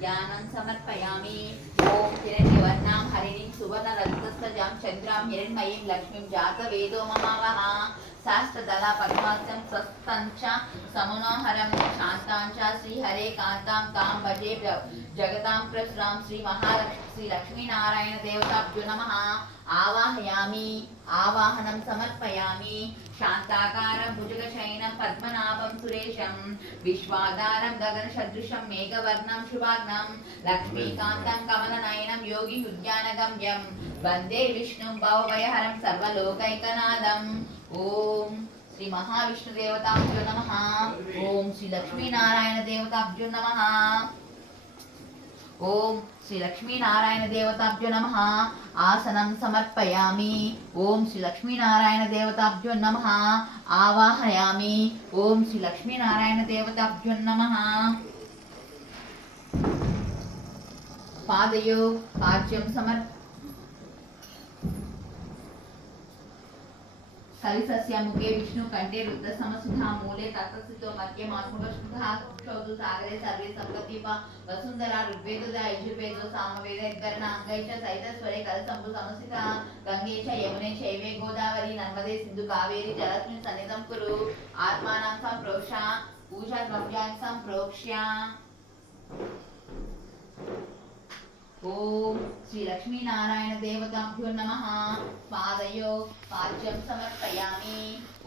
ज्ञानं समर्पयामि। ओम हिरण्यवर्णां हरिणीं सुवर्णरजतस्तजां चन्द्रां हिरण्मयीं लक्ष्मीं जातवेदो ममावः। शास्त्रदला पद्मासनं स्वस्तञ्च समुनोहरं शान्ताञ्च श्रीहरे कान्तां तां भजे जगतां प्रसुरां श्री लक्ष्मीनारायण देवताभ्यो नमः। आवाहयामि आवाहनं समर्पयामि। शान्ताकारं भुजगशयनं पद्मनाभं सुरेशं विश्वाधारं गगनसदृशं मेघवर्णं शुभाग्नं लक्ष्मीकान्तं कमलनयनं योगी उद्यानगम्यं वन्दे विष्णुं भवभयहरं सर्वलोकैकनाथम्। ओम श्री महाविष्णु देवताभ्यो नमः। ओम श्री लक्ष्मी नारायण देवताभ्यो नमः। ओम श्री लक्ष्मी नारायण देवताभ्यो नमः। आसनं समर्पयामि। ओम श्री लक्ष्मी नारायण देवताभ्यो नमः। आवाहयामि। ओम श्री लक्ष्मी नारायण देवताभ्यो नमः। पादयो पाद्यं समर्प कलिसस्य मुखे विष्णु कंठे रुद्र समसुधा मूले तत्स्थितो मध्ये मात्मकशुद्धा क्षौतु सागरे सर्वे सप्तति वसुंधरा ऋग्वेदो यजुर्वेदो सामवेद यद्गर्ण अंगैः च सहितस्वरे कलसम्भु समसिता गंगे च यमुने चैवे गोदावरी नर्मदे सिन्धु कावेरी जलस्मिन् सन्निधं कुरु। आत्मानं सम्प्रोक्ष्य पूजा द्रव्यान् सम्प्रोक्ष्य। ओम श्री लक्ष्मी नारायण देवताभ्यो नमः। पादयो पाद्यं समर्पयामि।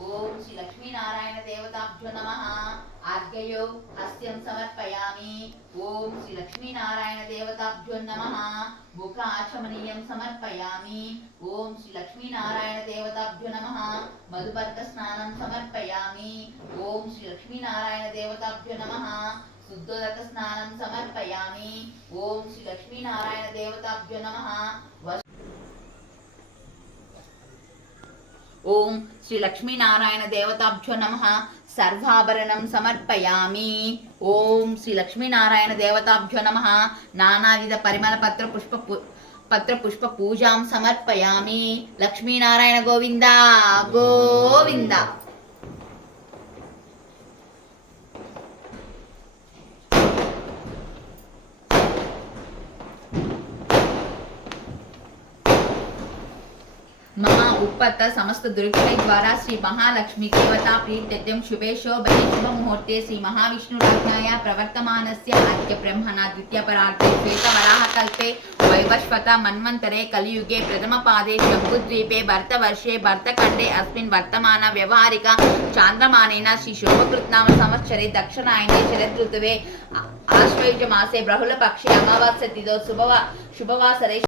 ओम श्री लक्ष्मी नारायण देवताभ्यो नमः। आर्घ्यो हस्त्यं समर्पयामि। ओम श्री लक्ष्मी नारायण देवताभ्यो नमः। मुखाचमनीयं समर्पयामि। ओम श्री लक्ष्मी नारायण देवताभ्यो नमः। मधुपर्क स्नानं समर्पयामि। ओम श्री लक्ष्मी नारायण देवताभ्यो नमः। शुद्धोदक स्नानं समर्पयामि। ओम श्री लक्ष्मी नारायण देवताभ्यो नमः। ओम श्री लक्ष्मी नारायण देवताभ्यो नमः। सर्वाभरणं समर्पयामि। ओम श्री लक्ष्मी नारायण देवताभ्यो नमः। नानाविध परिमल पत्र पुष्प पूजां समर्पयामि। लक्ष्मी नारायण गोविंदा गोविंदा। मम उपत समस्त दुर्गय द्वारा श्री महालक्ष्मी देवता प्रीत्यर्थं शुभे शोभने शुभ मुहूर्ते श्री महाविष्णु राज्ञाया प्रवर्तमानस्य आद्य ब्रह्मणा द्वितीय परार्थे श्वेतवराह कल्पे वैवस्वत मन्वन्तरे कलियुगे प्रथम पादे शम्भुद्वीपे भरतवर्षे भरतखण्डे अस्मिन् वर्तमान व्यवहारिक चान्द्रमानेन श्री शोभकृत्नाम संवत्सरे दक्षिणायने शरदृतुवे आश्वयुज मासे बहुलपक्षे अमावास्या तिथौ शुभवासरे